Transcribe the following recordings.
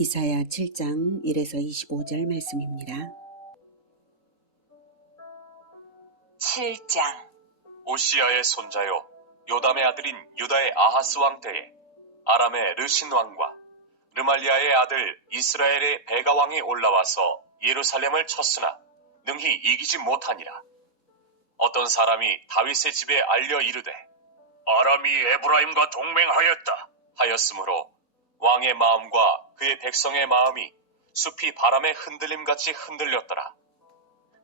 이사야 7장 1에서 25절 말씀입니다. 7장. 우시야의 손자요 요담의 아들인 유다의 아하스 왕 때에 아람의 르신 왕과 르말리아의 아들 이스라엘의 베가 왕이 올라와서 예루살렘을 쳤으나 능히 이기지 못하니라. 어떤 사람이 다윗의 집에 알려 이르되 아람이 에브라임과 동맹하였다 하였으므로 왕의 마음과 그의 백성의 마음이 숲이 바람의 흔들림같이 흔들렸더라.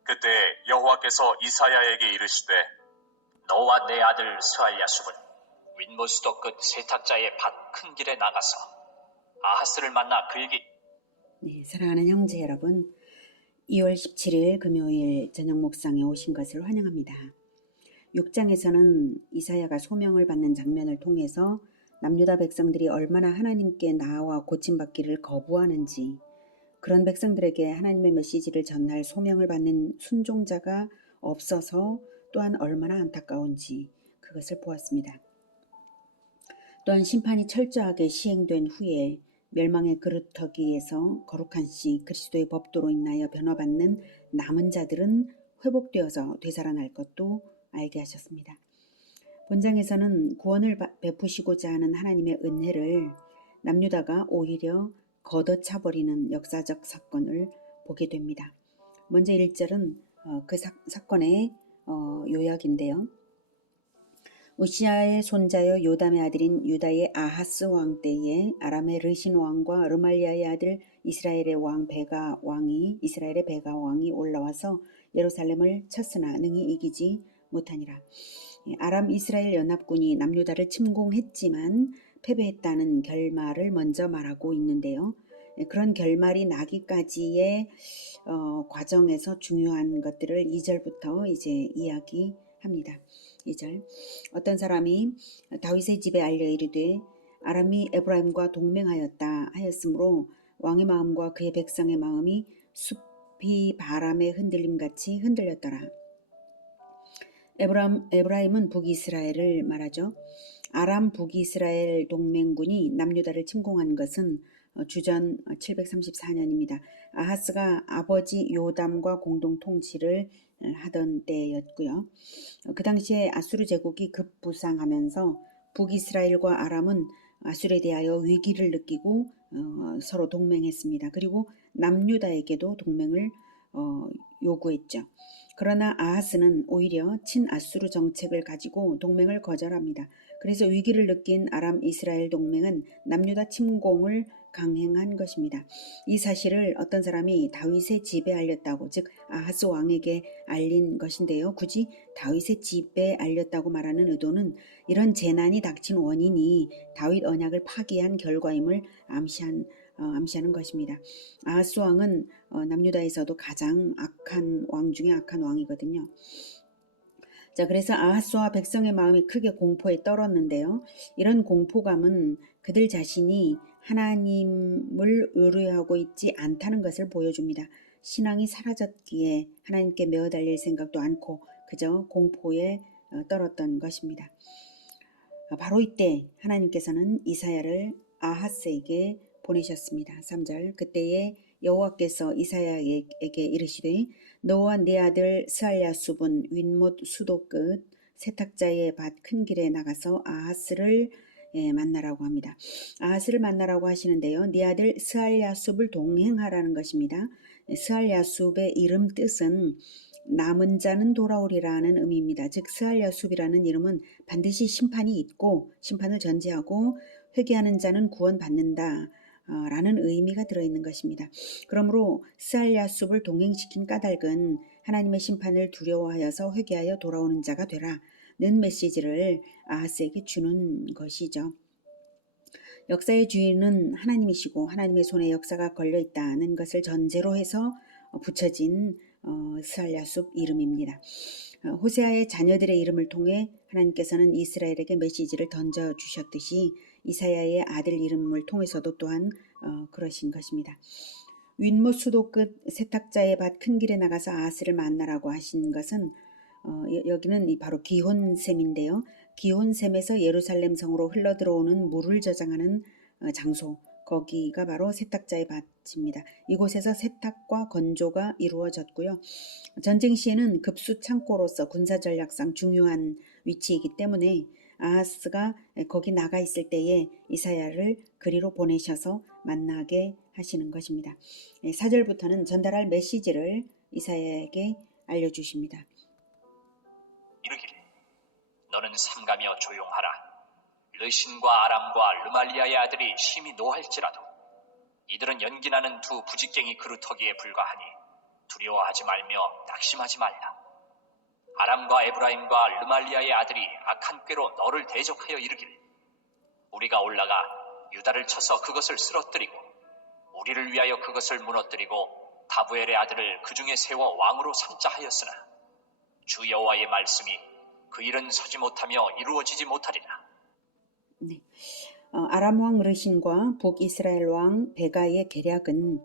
그때 여호와께서 이사야에게 이르시되 너와 내 아들 스알야숲은 윗모수도 끝 세탁자의 밭 큰 길에 나가서 아하스를 만나 그에게 사랑하는 형제 여러분, 2월 17일 금요일 저녁 묵상에 오신 것을 환영합니다. 6장에서는 이사야가 소명을 받는 장면을 통해서 남유다 백성들이 얼마나 하나님께 나아와 고침받기를 거부하는지, 그런 백성들에게 하나님의 메시지를 전할 소명을 받는 순종자가 없어서 또한 얼마나 안타까운지 그것을 보았습니다. 또한 심판이 철저하게 시행된 후에 멸망의 그루터기에서 거룩한 씨 그리스도의 법도로 인하여 변화받는 남은 자들은 회복되어서 되살아날 것도 알게 하셨습니다. 본장에서는 구원을 베푸시고자 하는 하나님의 은혜를 남유다가 오히려 걷어차버리는 역사적 사건을 보게 됩니다. 먼저 1절은 그 사건의 요약인데요. 우시야의 손자여 요담의 아들인 유다의 아하스 왕 때에 아람의 르신 왕과 르말리아의 아들 이스라엘의 베가 왕이 올라와서 예루살렘을 쳤으나 능히 이기지 못하니라. 아람 이스라엘 연합군이 남유다를 침공했지만 패배했다는 결말을 먼저 말하고 있는데요. 그런 결말이 나기까지의 과정에서 중요한 것들을 2절부터 이제 이야기합니다. 2절. 어떤 사람이 다윗의 집에 알려 이르되 아람이 에브라임과 동맹하였다 하였으므로 왕의 마음과 그의 백성의 마음이 숲이 바람의 흔들림같이 흔들렸더라. 에브라임은 북이스라엘을 말하죠. 아람 북이스라엘 동맹군이 남유다를 침공한 것은 주전 734년입니다. 아하스가 아버지 요담과 공동 통치를 하던 때였고요. 그 당시에 아수르 제국이 급부상하면서 북이스라엘과 아람은 아수르에 대하여 위기를 느끼고 서로 동맹했습니다. 그리고 남유다에게도 동맹을 요구했죠. 그러나 아하스는 오히려 친아수르 정책을 가지고 동맹을 거절합니다. 그래서 위기를 느낀 아람 이스라엘 동맹은 남유다 침공을 강행한 것입니다. 이 사실을 어떤 사람이 다윗의 집에 알렸다고, 즉 아하스 왕에게 알린 것인데요. 굳이 다윗의 집에 알렸다고 말하는 의도는 이런 재난이 닥친 원인이 다윗 언약을 파기한 결과임을 암시하는 것입니다. 아하스 왕은 남유다에서도 가장 악한 왕 중에 악한 왕이거든요. 자, 그래서 아하스와 백성의 마음이 크게 공포에 떨었는데요. 이런 공포감은 그들 자신이 하나님을 의뢰하고 있지 않다는 것을 보여줍니다. 신앙이 사라졌기에 하나님께 메어 달릴 생각도 않고 그저 공포에 떨었던 것입니다. 바로 이때 하나님께서는 이사야를 아하스에게 보내셨습니다. 3절. 그때에 여호와께서 이사야에게 이르시되 너와 네 아들 스알야숲은 윗못 수도 끝 세탁자의 밭 큰 길에 나가서 아하스를 만나라고 합니다. 아하스를 만나라고 하시는데요. 네 아들 스알야숲을 동행하라는 것입니다. 스알야숲의 이름 뜻은 남은 자는 돌아오리라는 의미입니다. 즉 스알야숲이라는 이름은 반드시 심판이 있고 심판을 전제하고 회개하는 자는 구원받는다 라는 의미가 들어있는 것입니다. 그러므로 스알야숲을 동행시킨 까닭은 하나님의 심판을 두려워하여서 회개하여 돌아오는 자가 되라는 메시지를 아하스에게 주는 것이죠. 역사의 주인은 하나님이시고 하나님의 손에 역사가 걸려있다는 것을 전제로 해서 붙여진 스알야숲 이름입니다. 호세아의 자녀들의 이름을 통해 하나님께서는 이스라엘에게 메시지를 던져주셨듯이 이사야의 아들 이름을 통해서도 또한 그러신 것입니다. 윗못 수도 끝 세탁자의 밭 큰 길에 나가서 아하스를 만나라고 하신 것은 여기는 바로 기혼샘인데요. 기혼샘에서 예루살렘 성으로 흘러들어오는 물을 저장하는 장소, 거기가 바로 세탁자의 밭입니다. 이곳에서 세탁과 건조가 이루어졌고요. 전쟁 시에는 급수 창고로서 군사 전략상 중요한 위치이기 때문에 아하스가 거기 나가 있을 때에 이사야를 그리로 보내셔서 만나게 하시는 것입니다. 4절부터는 전달할 메시지를 이사야에게 알려주십니다. 이르기를 너는 삼가며 조용하라. 르신과 아람과 르말리아의 아들이 심히 노할지라도 이들은 연기나는 두 부직갱이 그루터기에 불과하니 두려워하지 말며 낙심하지 말라. 아람과 에브라임과 르말리아의 아들이 악한 꾀로 너를 대적하여 이르기를 우리가 올라가 유다를 쳐서 그것을 쓰러뜨리고 우리를 위하여 그것을 무너뜨리고 다부엘의 아들을 그 중에 세워 왕으로 삼자 하였으나 주 여호와의 말씀이 그 일은 서지 못하며 이루어지지 못하리라. 네. 아람 왕 르신과 북이스라엘 왕 베가의 계략은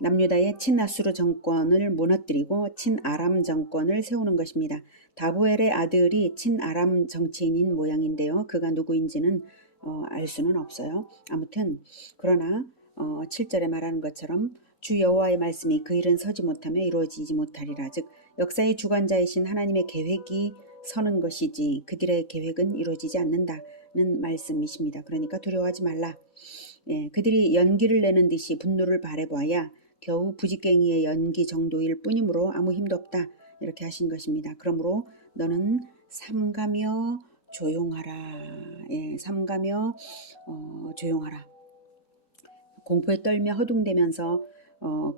남유다의 친아수르 정권을 무너뜨리고 친아람 정권을 세우는 것입니다. 다부엘의 아들이 친아람 정치인인 모양인데요. 그가 누구인지는 알 수는 없어요. 아무튼 그러나 7절에 말하는 것처럼 주 여호와의 말씀이 그 일은 서지 못하며 이루어지지 못하리라. 즉 역사의 주관자이신 하나님의 계획이 서는 것이지 그들의 계획은 이루어지지 않는다는 말씀이십니다. 그러니까 두려워하지 말라. 그들이 연기를 내는 듯이 분노를 발해보아야 겨우 부직갱이의 연기 정도일 뿐이므로 아무 힘도 없다. 이렇게 하신 것입니다. 그러므로 너는 삼가며 조용하라. 삼가며 조용하라. 공포에 떨며 허둥대면서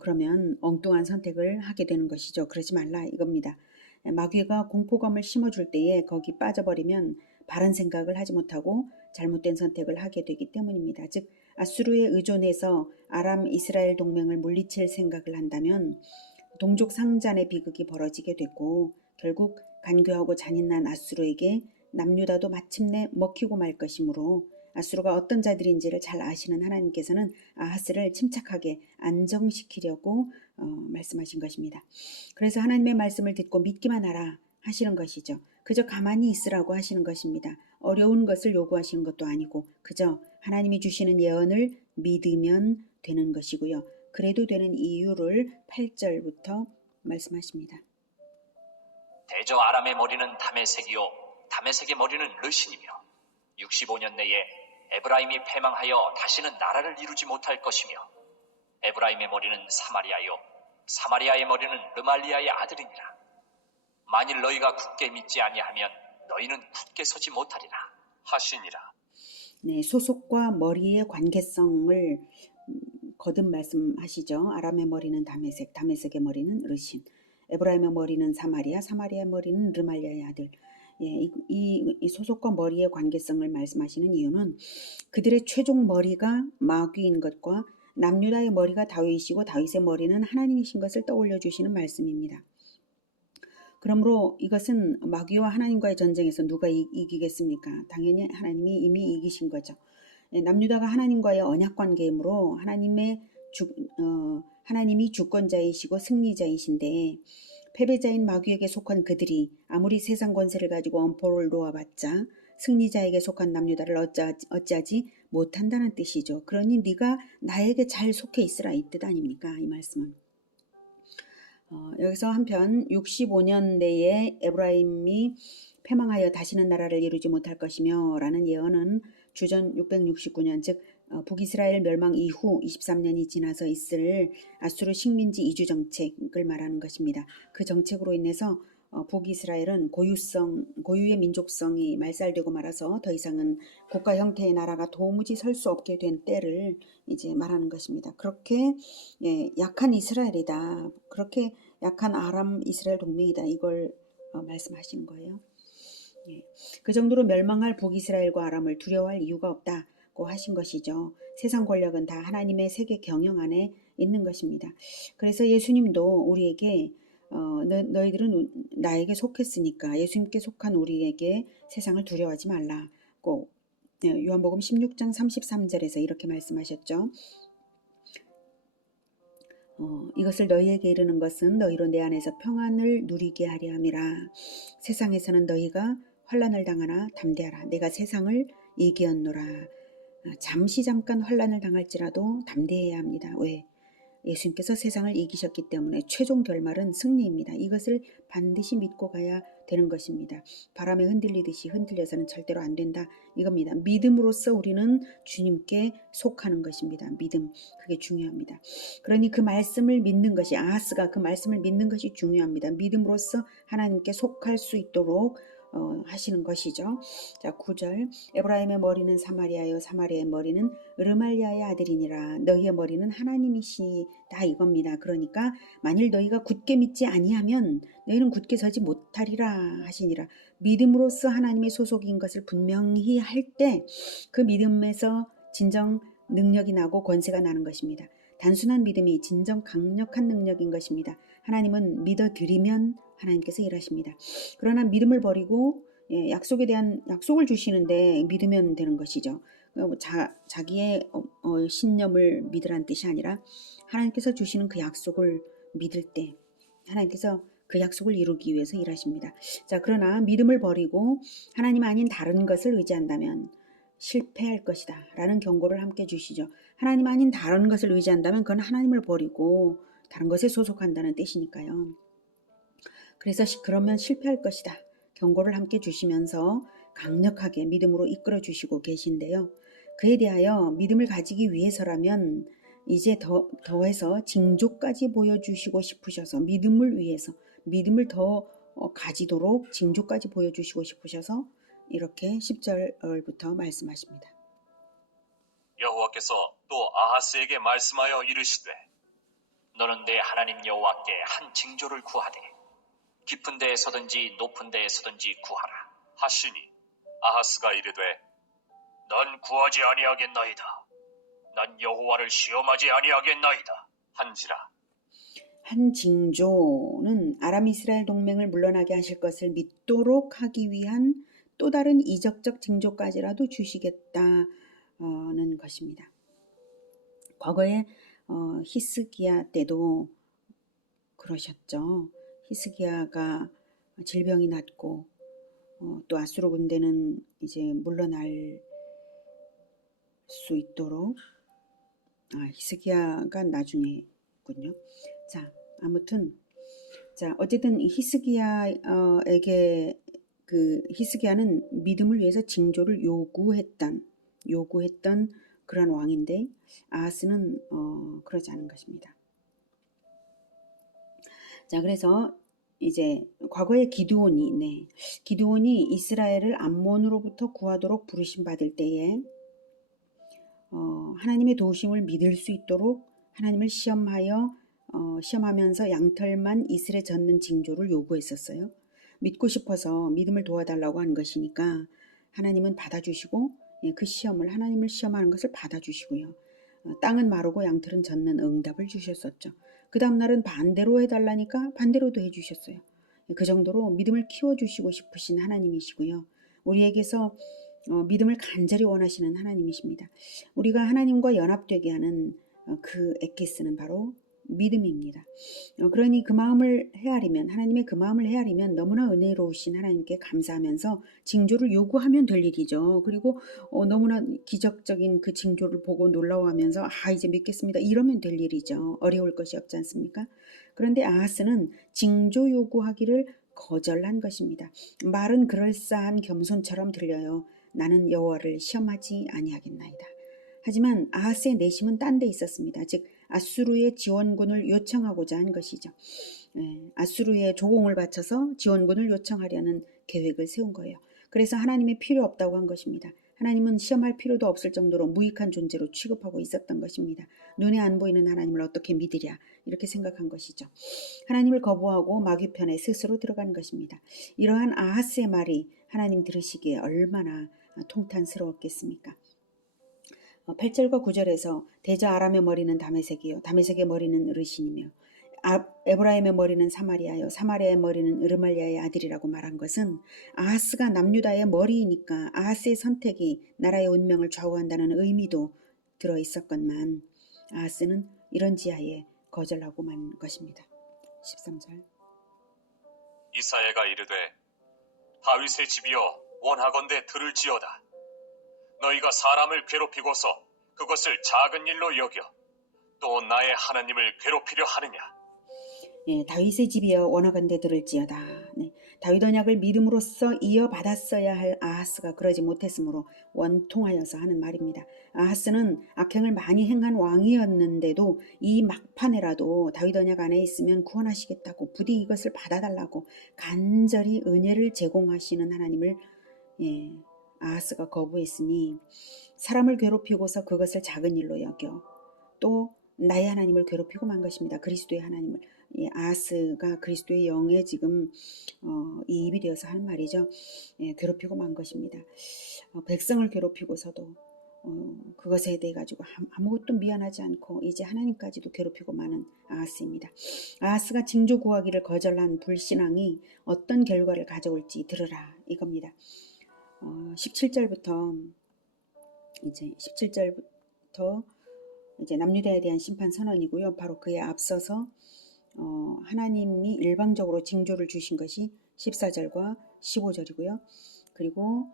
그러면 엉뚱한 선택을 하게 되는 것이죠. 그러지 말라 이겁니다. 마귀가 공포감을 심어줄 때에 거기 빠져버리면 바른 생각을 하지 못하고 잘못된 선택을 하게 되기 때문입니다. 즉 아수르에 의존해서 아람 이스라엘 동맹을 물리칠 생각을 한다면 동족 상잔의 비극이 벌어지게 됐고 결국 간교하고 잔인한 아수르에게 남유다도 마침내 먹히고 말 것이므로 아수르가 어떤 자들인지를 잘 아시는 하나님께서는 아하스를 침착하게 안정시키려고 말씀하신 것입니다. 그래서 하나님의 말씀을 듣고 믿기만 하라 하시는 것이죠. 그저 가만히 있으라고 하시는 것입니다. 어려운 것을 요구하시는 것도 아니고 그저 하나님이 주시는 예언을 믿으면 되는 것이고요. 그래도 되는 이유를 8절부터 말씀하십니다. 대저 아람의 머리는 다메섹이요 다메섹의 머리는 르신이며 65년 내에 에브라임이 패망하여 다시는 나라를 이루지 못할 것이며 에브라임의 머리는 사마리아요 사마리아의 머리는 르말리아의 아들이니라. 만일 너희가 굳게 믿지 아니하면 너희는 굳게 서지 못하리라 하시니라. 네, 소속과 머리의 관계성을 거듭 말씀하시죠. 아람의 머리는 다메섹, 다메섹의 머리는 르신, 에브라임의 머리는 사마리아, 사마리아의 머리는 르말리아의 아들. 이 소속과 머리의 관계성을 말씀하시는 이유는 그들의 최종 머리가 마귀인 것과 남유다의 머리가 다윗이고 다윗의 머리는 하나님이신 것을 떠올려 주시는 말씀입니다. 그러므로 이것은 마귀와 하나님과의 전쟁에서 누가 이기겠습니까? 당연히 하나님이 이미 이기신 거죠. 남유다가 하나님과의 언약 관계이므로 하나님이 주권자이시고 승리자이신데 패배자인 마귀에게 속한 그들이 아무리 세상 권세를 가지고 엄포를 놓아봤자 승리자에게 속한 남유다를 어찌하지 못한다는 뜻이죠. 그러니 네가 나에게 잘 속해 있으라 이 뜻 아닙니까? 이 말씀은. 여기서 한편 65년 내에 에브라임이 패망하여 다시는 나라를 이루지 못할 것이며 라는 예언은 주전 669년 즉 북이스라엘 멸망 이후 23년이 지나서 있을 아수르 식민지 이주 정책을 말하는 것입니다. 그 정책으로 인해서 북이스라엘은 고유의 민족성이 말살되고 말아서 더 이상은 국가 형태의 나라가 도무지 설 수 없게 된 때를 이제 말하는 것입니다. 그렇게 약한 이스라엘이다. 그렇게 약한 아람 이스라엘 동맹이다. 이걸 말씀하시는 거예요. 그 정도로 멸망할 북이스라엘과 아람을 두려워할 이유가 없다고 하신 것이죠. 세상 권력은 다 하나님의 세계 경영 안에 있는 것입니다. 그래서 예수님도 우리에게 너희들은 나에게 속했으니까 예수님께 속한 우리에게 세상을 두려워하지 말라고 요한복음 16장 33절에서 이렇게 말씀하셨죠. 이것을 너희에게 이르는 것은 너희로 내 안에서 평안을 누리게 하려 함이라. 세상에서는 너희가 환난을 당하나 담대하라. 내가 세상을 이기었노라. 잠시 잠깐 환난을 당할지라도 담대해야 합니다. 왜? 예수님께서 세상을 이기셨기 때문에 최종 결말은 승리입니다. 이것을 반드시 믿고 가야 되는 것입니다. 바람에 흔들리듯이 흔들려서는 절대로 안 된다. 이겁니다. 믿음으로써 우리는 주님께 속하는 것입니다. 믿음. 그게 중요합니다. 그러니 그 말씀을 믿는 것이, 아하스가 그 말씀을 믿는 것이 중요합니다. 믿음으로써 하나님께 속할 수 있도록 하시는 것이죠. 자, 9절. 에브라임의 머리는 사마리아요, 사마리아의 머리는 르말리아의 아들이니라. 너희의 머리는 하나님이시다, 이겁니다. 그러니까 만일 너희가 굳게 믿지 아니하면 너희는 굳게 서지 못하리라 하시니라. 믿음으로써 하나님의 소속인 것을 분명히 할 때 그 믿음에서 진정 능력이 나고 권세가 나는 것입니다. 단순한 믿음이 진정 강력한 능력인 것입니다. 하나님은 믿어드리면 하나님께서 일하십니다. 그러나 믿음을 버리고 약속에 대한 약속을 주시는데 믿으면 되는 것이죠. 자기의 신념을 믿으란 뜻이 아니라 하나님께서 주시는 그 약속을 믿을 때 하나님께서 그 약속을 이루기 위해서 일하십니다. 자, 그러나 믿음을 버리고 하나님 아닌 다른 것을 의지한다면 실패할 것이다 라는 경고를 함께 주시죠. 하나님 아닌 다른 것을 의지한다면 그건 하나님을 버리고 다른 것에 소속한다는 뜻이니까요. 그래서 그러면 실패할 것이다 경고를 함께 주시면서 강력하게 믿음으로 이끌어 주시고 계신데요. 그에 대하여 믿음을 가지기 위해서라면 이제 더해서 징조까지 보여주시고 싶으셔서 믿음을 위해서 믿음을 더 가지도록 징조까지 보여주시고 싶으셔서 이렇게 10절부터 말씀하십니다. 여호와께서 또 아하스에게 말씀하여 이르시되 너는 내 하나님 여호와께 한 징조를 구하되 깊은 데에서든지 높은 데에서든지 구하라. 하시니 아하스가 이르되 난 구하지 아니하겠나이다. 난 여호와를 시험하지 아니하겠나이다. 한지라. 한 징조는 아람 이스라엘 동맹을 물러나게 하실 것을 믿도록 하기 위한 또 다른 이적적 징조까지라도 주시겠다는 것입니다. 과거에 히스기야 때도 그러셨죠. 히스기야가 질병이 낫고 또 아수르 군대는 이제 물러날 수 있도록 히스기야가 나중에군요. 자, 아무튼 어쨌든 히스기야에게 히스기야는 믿음을 위해서 징조를 요구했던 그런 왕인데 아하스는 그러지 않은 것입니다. 자, 그래서 이제 과거에 기드온이 이스라엘을 암몬으로부터 구하도록 부르심 받을 때에 하나님의 도우심을 믿을 수 있도록 하나님을 시험하면서 양털만 이슬에 젖는 징조를 요구했었어요. 믿고 싶어서 믿음을 도와달라고 하는 것이니까 하나님은 받아주시고 그 시험을 하나님을 시험하는 것을 받아주시고요. 땅은 마르고 양털은 젖는 응답을 주셨었죠. 그 다음 날은 반대로 해달라니까 반대로도 해주셨어요. 그 정도로 믿음을 키워주시고 싶으신 하나님이시고요. 우리에게서 믿음을 간절히 원하시는 하나님이십니다. 우리가 하나님과 연합되게 하는 그 엑기스는 바로 믿음입니다. 그러니 그 마음을 헤아리면 하나님의 그 마음을 헤아리면 너무나 은혜로우신 하나님께 감사하면서 징조를 요구하면 될 일이죠. 그리고 너무나 기적적인 그 징조를 보고 놀라워하면서 이제 믿겠습니다 이러면 될 일이죠. 어려울 것이 없지 않습니까? 그런데 아하스는 징조 요구하기를 거절한 것입니다. 말은 그럴싸한 겸손처럼 들려요. 나는 여호와를 시험하지 아니하겠나이다. 하지만 아하스의 내심은 딴 데 있었습니다. 즉 아수르의 지원군을 요청하고자 한 것이죠. 아수르의 조공을 바쳐서 지원군을 요청하려는 계획을 세운 거예요. 그래서 하나님의 필요 없다고 한 것입니다. 하나님은 시험할 필요도 없을 정도로 무익한 존재로 취급하고 있었던 것입니다. 눈에 안 보이는 하나님을 어떻게 믿으랴 이렇게 생각한 것이죠. 하나님을 거부하고 마귀 편에 스스로 들어간 것입니다. 이러한 아하스의 말이 하나님 들으시기에 얼마나 통탄스러웠겠습니까? 8절과 9절에서 대저 아람의 머리는 다메섹이요 다메섹의 머리는 르신이며 에브라임의 머리는 사마리아요 사마리아의 머리는 르말리아의 아들이라고 말한 것은 아하스가 남유다의 머리이니까 아하스의 선택이 나라의 운명을 좌우한다는 의미도 들어있었건만 아하스는 이런 지하에 거절하고 만 것입니다. 13절. 이사야가 이르되 다윗의 집이여 원하건대 들을지어다. 너희가 사람을 괴롭히고서 그것을 작은 일로 여겨 또 나의 하나님을 괴롭히려 하느냐? 예, 다윗의 집이여 원하건대 들을지어다. 네, 다윗 언약을 믿음으로써 이어받았어야 할 아하스가 그러지 못했으므로 원통하여서 하는 말입니다. 아하스는 악행을 많이 행한 왕이었는데도 이 막판에라도 다윗 언약 안에 있으면 구원하시겠다고 부디 이것을 받아달라고 간절히 은혜를 제공하시는 하나님을 아하스가 거부했으니 사람을 괴롭히고서 그것을 작은 일로 여겨 또 나의 하나님을 괴롭히고 만 것입니다. 그리스도의 하나님을. 아하스가 그리스도의 영에 지금 이입이 되어서 하는 말이죠. 괴롭히고 만 것입니다. 백성을 괴롭히고서도 그것에 대해 가지고 아무것도 미안하지 않고 이제 하나님까지도 괴롭히고 마는 아하스입니다. 아하스가 징조 구하기를 거절한 불신앙이 어떤 결과를 가져올지 들으라 이겁니다. 17절부터 이제 남유다에 대한 심판 선언이고요. 바로 그에 앞서서 하나님이 일방적으로 징조를 주신 것이 14절과 15절이고요. 그리고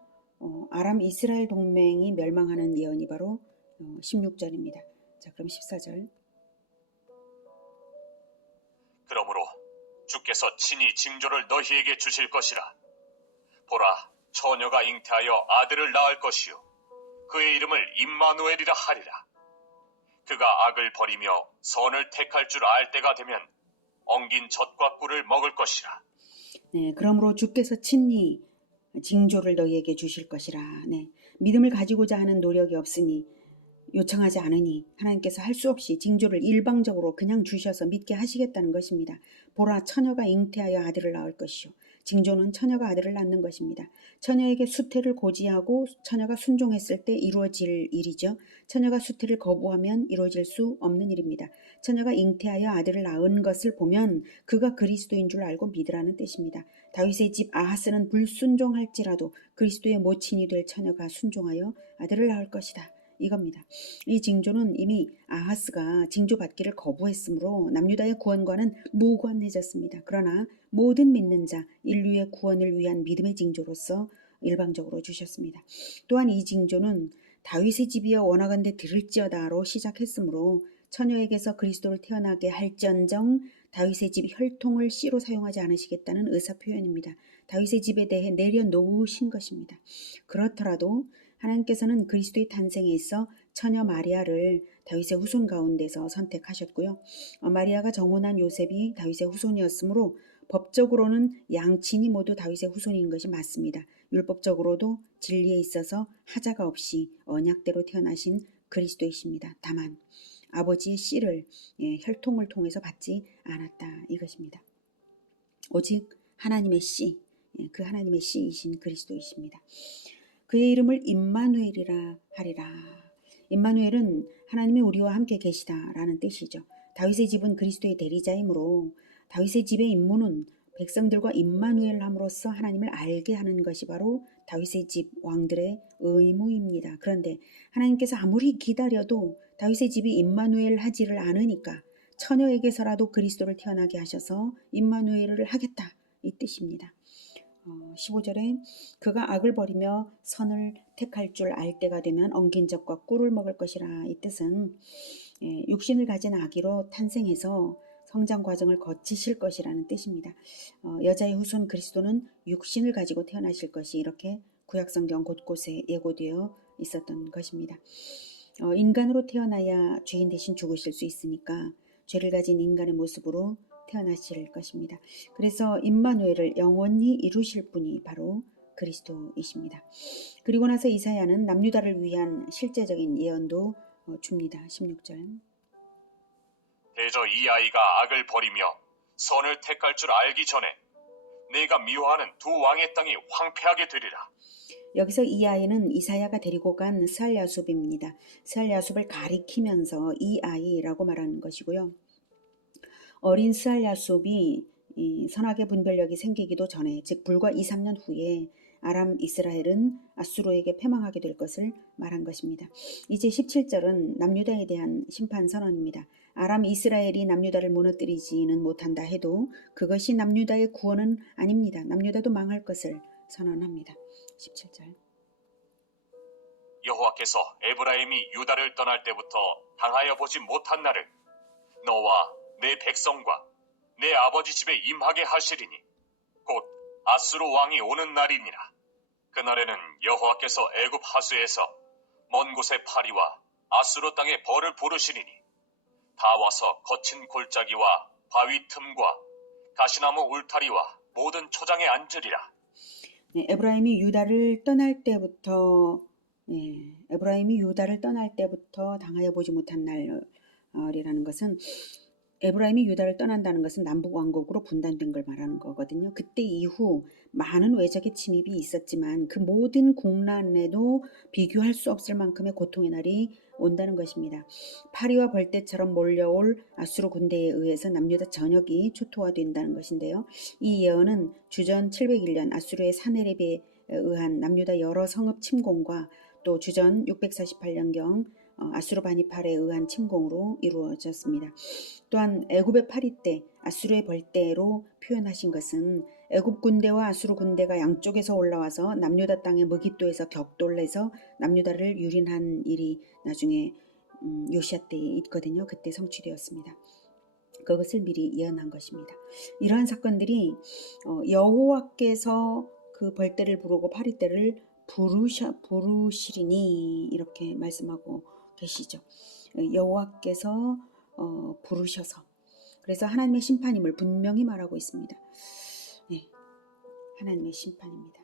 아람 이스라엘 동맹이 멸망하는 예언이 바로 16절입니다. 자, 그럼 14절. 그러므로 주께서 친히 징조를 너희에게 주실 것이라. 보라, 처녀가 잉태하여 아들을 낳을 것이요 그의 이름을 임마누엘이라 하리라. 그가 악을 버리며 선을 택할 줄 알 때가 되면 엉긴 젖과 꿀을 먹을 것이라. 네, 그러므로 주께서 친히 징조를 너희에게 주실 것이라. 네, 믿음을 가지고자 하는 노력이 없으니 요청하지 않으니 하나님께서 할 수 없이 징조를 일방적으로 그냥 주셔서 믿게 하시겠다는 것입니다. 보라, 처녀가 잉태하여 아들을 낳을 것이요. 징조는 처녀가 아들을 낳는 것입니다. 처녀에게 수태를 고지하고 처녀가 순종했을 때 이루어질 일이죠. 처녀가 수태를 거부하면 이루어질 수 없는 일입니다. 처녀가 잉태하여 아들을 낳은 것을 보면 그가 그리스도인 줄 알고 믿으라는 뜻입니다. 다윗의 집 아하스는 불순종할지라도 그리스도의 모친이 될 처녀가 순종하여 아들을 낳을 것이다. 이겁니다. 이 징조는 이미 아하스가 징조 받기를 거부했으므로 남유다의 구원과는 무관해졌습니다. 그러나 모든 믿는 자, 인류의 구원을 위한 믿음의 징조로서 일방적으로 주셨습니다. 또한 이 징조는 다윗의 집이여 원하건대 들을지어다로 시작했으므로 처녀에게서 그리스도를 태어나게 할지언정 다윗의 집 혈통을 씨로 사용하지 않으시겠다는 의사표현입니다. 다윗의 집에 대해 내려놓으신 것입니다. 그렇더라도 하나님께서는 그리스도의 탄생에 있어 처녀 마리아를 다윗의 후손 가운데서 선택하셨고요. 마리아가 정혼한 요셉이 다윗의 후손이었으므로 법적으로는 양친이 모두 다윗의 후손인 것이 맞습니다. 율법적으로도 진리에 있어서 하자가 없이 언약대로 태어나신 그리스도이십니다. 다만 아버지의 씨를 혈통을 통해서 받지 않았다 이것입니다. 오직 하나님의 씨, 그 하나님의 씨이신 그리스도이십니다. 그의 이름을 임마누엘이라 하리라. 임마누엘은 하나님이 우리와 함께 계시다라는 뜻이죠. 다윗의 집은 그리스도의 대리자이므로 다윗의 집의 임무는 백성들과 임마누엘함으로써 하나님을 알게 하는 것이 바로 다윗의 집 왕들의 의무입니다. 그런데 하나님께서 아무리 기다려도 다윗의 집이 임마누엘 하지를 않으니까 처녀에게서라도 그리스도를 태어나게 하셔서 임마누엘을 하겠다 이 뜻입니다. 15절에 그가 악을 버리며 선을 택할 줄 알 때가 되면 엉긴 젖과 꿀을 먹을 것이라. 이 뜻은 육신을 가진 아기로 탄생해서 성장 과정을 거치실 것이라는 뜻입니다. 여자의 후손 그리스도는 육신을 가지고 태어나실 것이 이렇게 구약성경 곳곳에 예고되어 있었던 것입니다. 인간으로 태어나야 죄인 대신 죽으실 수 있으니까 죄를 가진 인간의 모습으로 태어나실 것입니다. 그래서 임마누엘을 영원히 이루실 분이 바로 그리스도이십니다. 그리고 나서 이사야는 남유다를 위한 실제적인 예언도 줍니다. 16절. 대저 이 아이가 악을 버리며 선을 택할 줄 알기 전에 내가 미워하는 두 왕의 땅이 황폐하게 되리라. 여기서 이 아이는 이사야가 데리고 간 스알야숲입니다. 스알야숲을 가리키면서 이 아이라고 말하는 것이고요. 어린 스알야숲이 선악의 분별력이 생기기도 전에, 즉 불과 2, 3년 후에 아람 이스라엘은 아수르에게 패망하게 될 것을 말한 것입니다. 이제 17절은 남유다에 대한 심판 선언입니다. 아람 이스라엘이 남유다를 무너뜨리지는 못한다 해도 그것이 남유다의 구원은 아닙니다. 남유다도 망할 것을 선언합니다. 17절. 여호와께서 에브라임이 유다를 떠날 때부터 당하여 보지 못한 날을 너와 내 백성과 내 아버지 집에 임하게 하시리니 곧 아수르 왕이 오는 날이니라. 그날에는 여호와께서 애굽 하수에서 먼 곳의 파리와 아수르 땅에 벌을 부르시리니 다 와서 거친 골짜기와 바위 틈과 가시나무 울타리와 모든 초장에 앉으리라. 네, 에브라임이 유다를 떠날 때부터 당하여 보지 못한 날이라는 것은 에브라임이 유다를 떠난다는 것은 남북 왕국으로 분단된 걸 말하는 거거든요. 그때 이후 많은 외적의 침입이 있었지만 그 모든 국난에도 비교할 수 없을 만큼의 고통의 날이 온다는 것입니다. 파리와 벌떼처럼 몰려올 아수르 군대에 의해서 남유다 전역이 초토화된다는 것인데요. 이 예언은 주전 701년 아수르의 사네립에 의한 남유다 여러 성읍 침공과 또 주전 648년경 아수르 바니팔에 의한 침공으로 이루어졌습니다. 또한 애굽의 파리 때 아수르의 벌떼로 표현하신 것은 애굽 군대와 아수르 군대가 양쪽에서 올라와서 남유다 땅의 무깃도에서 격돌해서 남유다를 유린한 일이 나중에 요시야 때에 있거든요. 그때 성취되었습니다. 그것을 미리 예언한 것입니다. 이러한 사건들이 여호와께서 그 벌떼를 부르고 파리떼를 부르시리니 이렇게 말씀하고 계시죠. 여호와께서 부르셔서, 그래서 하나님의 심판임을 분명히 말하고 있습니다. 네, 하나님의 심판입니다.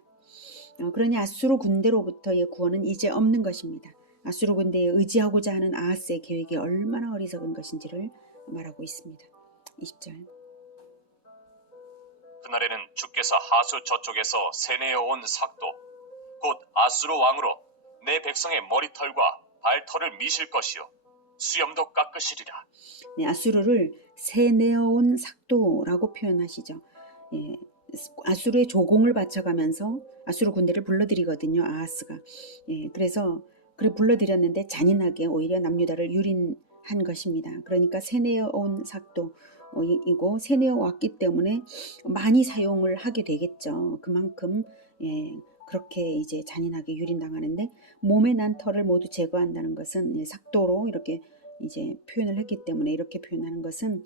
그러니 아수르 군대로부터의 구원은 이제 없는 것입니다. 아수르 군대에 의지하고자 하는 아하스의 계획이 얼마나 어리석은 것인지를 말하고 있습니다. 20절. 그날에는 주께서 하수 저쪽에서 세내어 온 삭도 곧 아수르 왕으로 내 백성의 머리털과 발털을 미실 것이요 수염도 깎으시리라. 네, 아수르를 세내어온 삭도라고 표현하시죠. 예, 아수르의 조공을 바쳐가면서 아수르 군대를 불러들이거든요. 아하스가. 예, 그래서 불러들였는데 잔인하게 오히려 남유다를 유린한 것입니다. 그러니까 세내어온 삭도이고 세내어 왔기 때문에 많이 사용을 하게 되겠죠. 그만큼 그렇게 이제 잔인하게 유린당하는데 몸에 난 털을 모두 제거한다는 것은 삭도로 이렇게 이제 표현을 했기 때문에 이렇게 표현하는 것은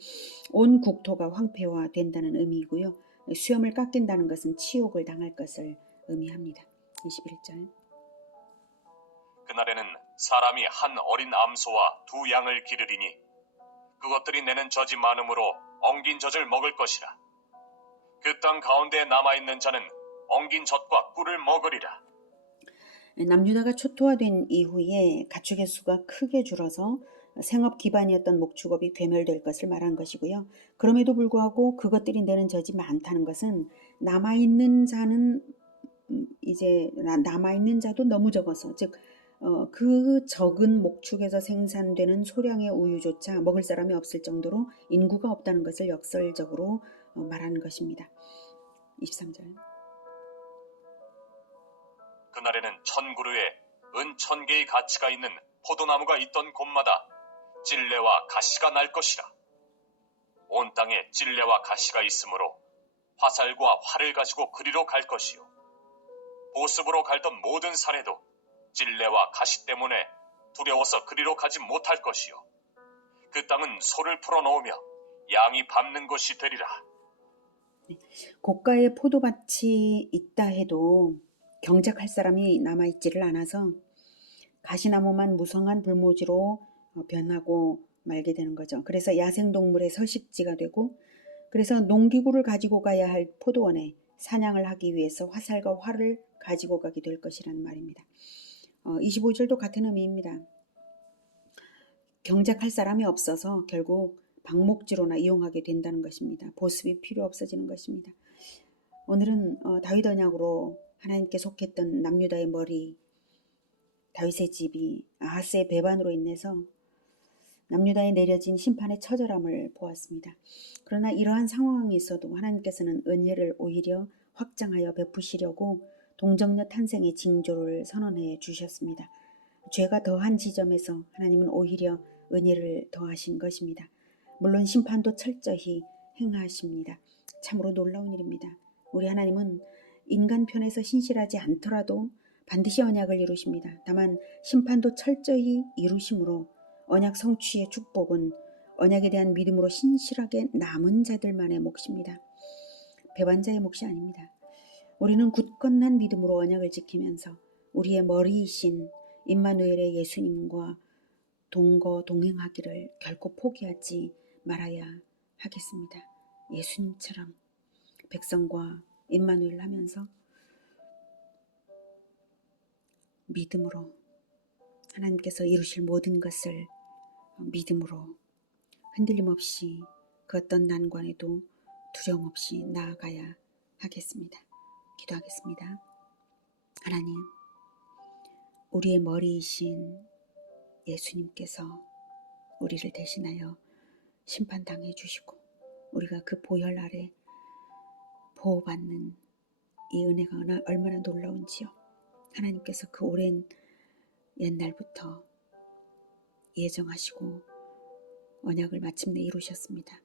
온 국토가 황폐화된다는 의미이고요. 수염을 깎인다는 것은 치욕을 당할 것을 의미합니다. 21절. 그날에는 사람이 한 어린 암소와 두 양을 기르리니 그것들이 내는 젖이 많음으로 엉긴 젖을 먹을 것이라. 그 땅 가운데에 남아있는 자는 엉긴 젖과 꿀을 먹으리라. 남유다가 초토화된 이후에 가축의 수가 크게 줄어서 생업 기반이었던 목축업이 괴멸될 것을 말한 것이고요. 그럼에도 불구하고 그것들이 내는 젖이 많다는 것은 남아있는 자도 너무 적어서, 즉 그 적은 목축에서 생산되는 소량의 우유조차 먹을 사람이 없을 정도로 인구가 없다는 것을 역설적으로 말하는 것입니다. 23절. 그날에는 1000그루에 은 1000개의 가치가 있는 포도나무가 있던 곳마다 찔레와 가시가 날 것이라. 온 땅에 찔레와 가시가 있으므로 화살과 활을 가지고 그리로 갈 것이요 보습으로 갈던 모든 산에도 찔레와 가시 때문에 두려워서 그리로 가지 못할 것이요 그 땅은 소를 풀어놓으며 양이 밟는 곳이 되리라. 고가의 포도밭이 있다 해도 경작할 사람이 남아있지를 않아서 가시나무만 무성한 불모지로 변하고 말게 되는 거죠. 그래서 야생동물의 서식지가 되고, 그래서 농기구를 가지고 가야 할 포도원에 사냥을 하기 위해서 화살과 활을 가지고 가게 될 것이라는 말입니다. 25절도 같은 의미입니다. 경작할 사람이 없어서 결국 방목지로나 이용하게 된다는 것입니다. 보습이 필요 없어지는 것입니다. 오늘은 다윗 언약으로 하나님께 속했던 남유다의 머리, 다윗의 집이 아하스의 배반으로 인해서 남유다에 내려진 심판의 처절함을 보았습니다. 그러나 이러한 상황에서도 하나님께서는 은혜를 오히려 확장하여 베푸시려고 동정녀 탄생의 징조를 선언해 주셨습니다. 죄가 더한 지점에서 하나님은 오히려 은혜를 더하신 것입니다. 물론 심판도 철저히 행하십니다. 참으로 놀라운 일입니다. 우리 하나님은 인간 편에서 신실하지 않더라도 반드시 언약을 이루십니다. 다만 심판도 철저히 이루심으로 언약 성취의 축복은 언약에 대한 믿음으로 신실하게 남은 자들만의 몫입니다. 배반자의 몫이 아닙니다. 우리는 굳건한 믿음으로 언약을 지키면서 우리의 머리이신 임마누엘의 예수님과 동행하기를 결코 포기하지 말아야 하겠습니다. 예수님처럼 백성과 임마누엘 하면서 믿음으로 하나님께서 이루실 모든 것을 믿음으로 흔들림 없이 그 어떤 난관에도 두려움 없이 나아가야 하겠습니다. 기도하겠습니다. 하나님, 우리의 머리이신 예수님께서 우리를 대신하여 심판당해 주시고 우리가 그 보혈 아래 보호받는 이 은혜가 얼마나 놀라운지요. 하나님께서 그 오랜 옛날부터 예정하시고 언약을 마침내 이루셨습니다.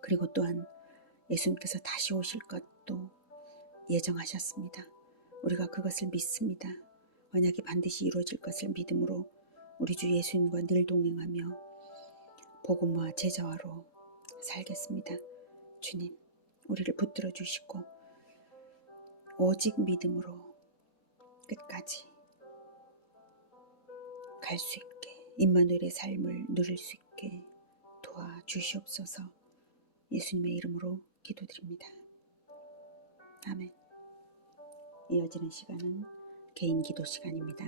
그리고 또한 예수님께서 다시 오실 것도 예정하셨습니다. 우리가 그것을 믿습니다. 언약이 반드시 이루어질 것을 믿음으로 우리 주 예수님과 늘 동행하며 복음화 제자화로 살겠습니다. 주님, 우리를 붙들어 주시고 오직 믿음으로 끝까지 갈 수 있게 임마누엘의 삶을 누릴 수 있게 도와주시옵소서. 예수님의 이름으로 기도드립니다. 아멘. 이어지는 시간은 개인 기도 시간입니다.